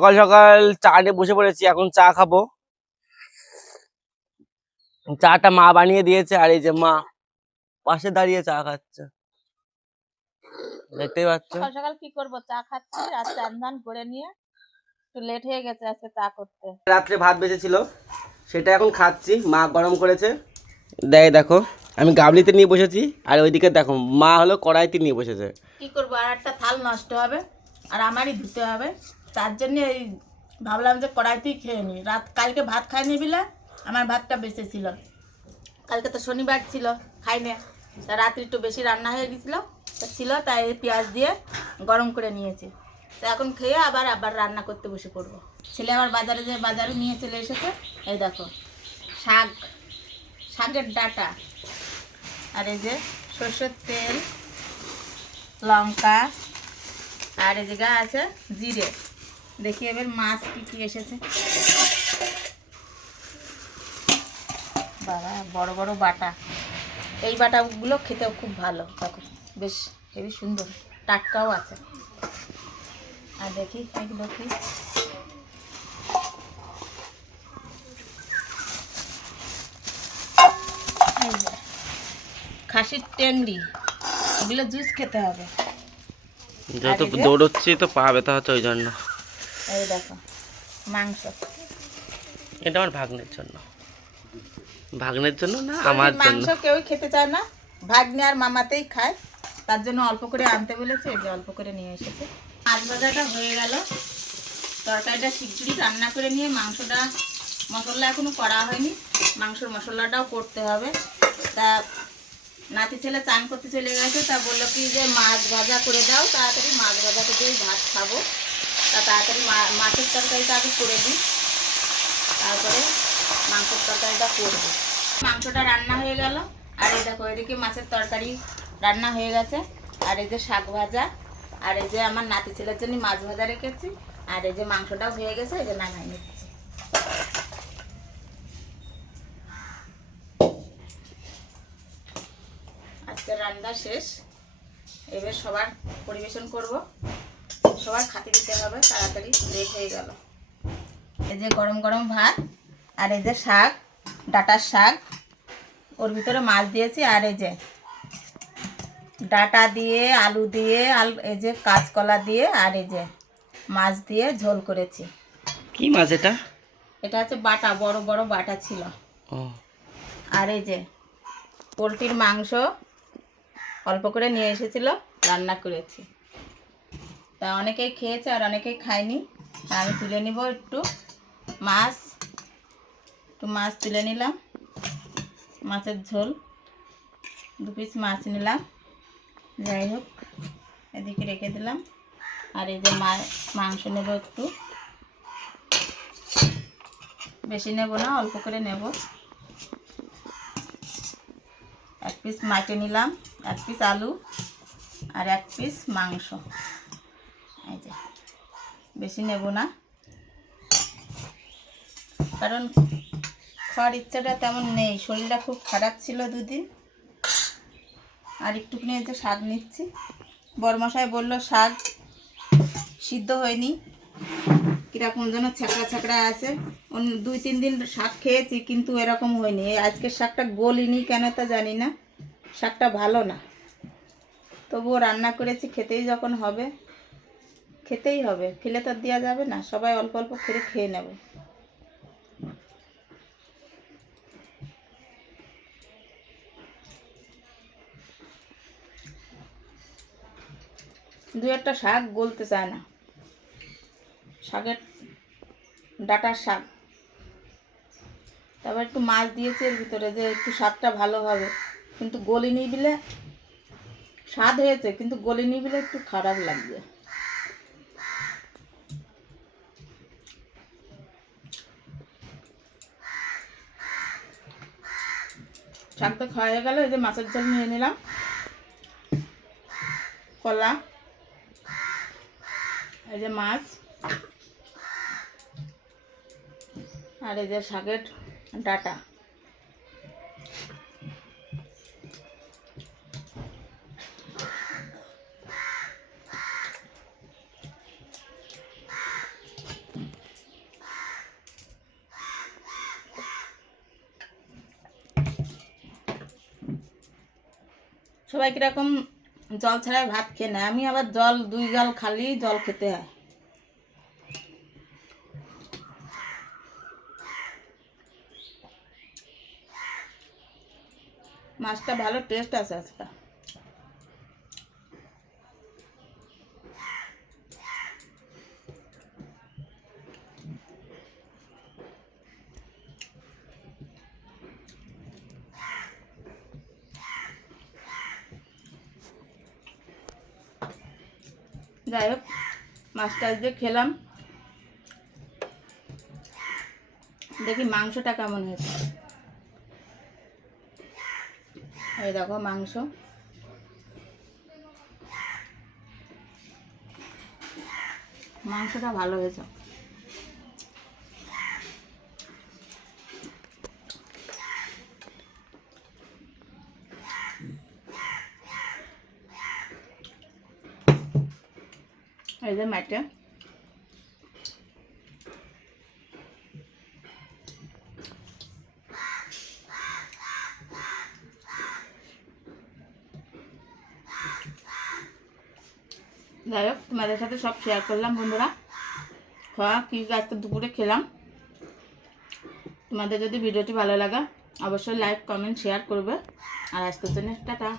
সকাল সকাল চা নিয়ে বসে পড়েছি, এখন চা খাবো। চাটা মা বানিয়ে দিয়েছে, আর এই যে মা পাশে দাঁড়িয়ে চা খাচ্ছে, দেখতেই পাচ্ছ। সকাল সকাল কি করবো, চা খাচ্ছি। আর চান ধান করে নিয়ে একটু লেট হয়ে গেছে আজকে চা করতে। রাত্রে ভাত বেঁচেছিল, সেটা এখন খাচ্ছি। মা গরম করেছে, দেখো আমি গাবলিতে নিয়ে বসেছি, আর ওইদিকে দেখো মা হলো কড়াইতে নিয়ে বসেছে। কি করবো, আর একটা থাল নষ্ট হবে আর আমারই ধুতে হবে। তার জন্য এই ভাবলাম যে কড়াইতেই খেয়ে নিই। কালকে ভাত খাইনি বিলে আমার ভাতটা বেঁচে ছিল। কালকে তো শনিবার ছিল, খাইনি। তা রাত্রি একটু বেশি রান্না হয়ে গেছিলো, তা ছিল তাই পেঁয়াজ দিয়ে গরম করে নিয়েছি। তো এখন খেয়ে আবার আবার রান্না করতে বসে পড়বো। ছেলে আবার বাজারে নিয়ে চলে এসেছে। এই দেখো শাকের ডাঁটা, আর এই যে সরষের তেল, লঙ্কা, আর এই জায়গা আছে জিরে। দেখি এবার মাছ কি কি এসেছে। বাবা, বড় বড় বাটা। এই বাটাগুলো খেতেও খুব ভালো, দেখো বেশ হেবি সুন্দর, টাটকাও আছে। আর দেখি এগুলো কি, খাসির টেংরি, এগুলো জুস খেতে হবে। যত দৌড়চ্ছি তো পা ব্যথা হচ্ছে, ওই জন্য। এই দেখো মাংস, এটা আমার ভাগ্নের জন্য না আমার জন্য। মাংস কেউই খেতে চায় না, ভাগ্নে আর মামাতেই খায়। তার জন্য অল্প করে আনতে বলেছে, এই যে অল্প করে নিয়ে এসেছে। মাছ ভাজাটা হয়ে গেল, তরকারিটা শিগগিরই রান্না করে নিয়ে মাংসটা, মশলা এখনো করা হয়নি, মাংসের মশলাটাও করতে হবে। তা নাতি ছেলে চান করতে চলে গেছে, তা বললো কি যে মাছ ভাজা করে দাও, তাড়াতাড়ি মাছ ভাজা থেকেই ভাত খাবো। তা তাড়াতাড়ি মাছের তরকারিটা আগে করে দিই, তারপরে মাংসের তরকারিটা করবো। মাংসটা রান্না হয়ে গেল, আর এই দেখো এদিকে মাছের তরকারি রান্না হয়ে গেছে, আর এই যে শাক ভাজা, আর এই যে আমার নাতি ছেলের জন্য মাছ ভাজা রেখেছি, আর এই যে মাংসটাও হয়ে গেছে, এই যে নামাই নিচ্ছি। আজকে রান্না শেষ, এবার সবার পরিবেশন করব, সবার খাতে দিতে হবে, তাড়াতাড়ি লেট হয়ে গেল। এই যে গরম গরম ভাত, আর এই যে শাক, ডাঁটার শাক, ওর ভিতরে মাছ দিয়েছি, আর এই যে ডাঁটা দিয়ে, আলু দিয়ে, এই যে কাঁচকলা দিয়ে, আর এই যে মাছ দিয়ে ঝোল করেছি। কি মাছ এটা? এটা হচ্ছে বাটা, বড় বড় বাটা ছিল। আর এই যে পোলট্রির মাংস অল্প করে নিয়ে এসেছিল, রান্না করেছি। তা অনেকেই খেয়েছে আর অনেকেই খায়নি, আমি তুলে নিব একটু মাছ তুলে নিলাম। মাছের ঝোল 2 পিস মাছ নিলাম, যাই হোক এদিকে রেখে দিলাম। আর এই যে মাংস নেব, একটু বেশি নেব না, অল্প করে নেব। 1 পিস মাটে নিলাম, 1 পিস আলু, আর 1 পিস মাংস। এই যে বেশি নেব না, কারণ খাওয়ার ইচ্ছাটা তেমন নেই, শরীরটা খুব খারাপ ছিল 2 দিন। আর একটুখানি এই যে শাক নিচ্ছি, বড়মশাই বলল শাক সিদ্ধ হয়নি, কীরকম যেন ছ্যাঁকড়া ছ্যাঁকড়া আছে। 2-3 দিন শাক খেয়েছি, কিন্তু এরকম হয়নি। আজকের শাকটা গলিনি কেন তা জানি না, শাকটা ভালো না, তবুও রান্না করেছি। খেতেই যখন হবে, খেতেই হবে, ফেলে তো দেওয়া যাবে না, সবাই অল্প অল্প করে খেয়ে নেব। দু একটা শাক গলতে চায় না, শাকের ডাঁটার শাক। তারপর একটু মাছ দিয়েছি এর ভিতরে, যে একটু স্বাদটা ভালো হবে, কিন্তু গলিনি বিলে স্বাদ হয়েছে, কিন্তু গলিনি বিলে একটু খারাপ লাগবে। শাকটা খাওয়া হয়ে গেল, এই যে মাছের ঝোল নিয়ে নিলাম, কলা, এই যে মাছ, আর এই যে শাকের ডাঁটা। সবাই কীরকম জল ছাড়াই ভাত খেয়ে নেয়, আমি আবার জল 2 গাল খালি জল খেতে হয়। মাছটা ভালো টেস্ট আছে আজকে। যাই হোক, মাছটা দিয়ে খেলাম, দেখি মাংসটা কেমন হয়েছে। এই দেখো মাংস, মাংসটা ভালো হয়েছে। এই যে মাঠে যাই হোক, তোমাদের সাথে সব শেয়ার করলাম বন্ধুরা। খাওয়া কি আজকে দুপুরে খেলাম। তোমাদের যদি ভিডিওটি ভালো লাগে অবশ্যই লাইক, কমেন্ট, শেয়ার করবে। আর আজকের জন্য টাটা।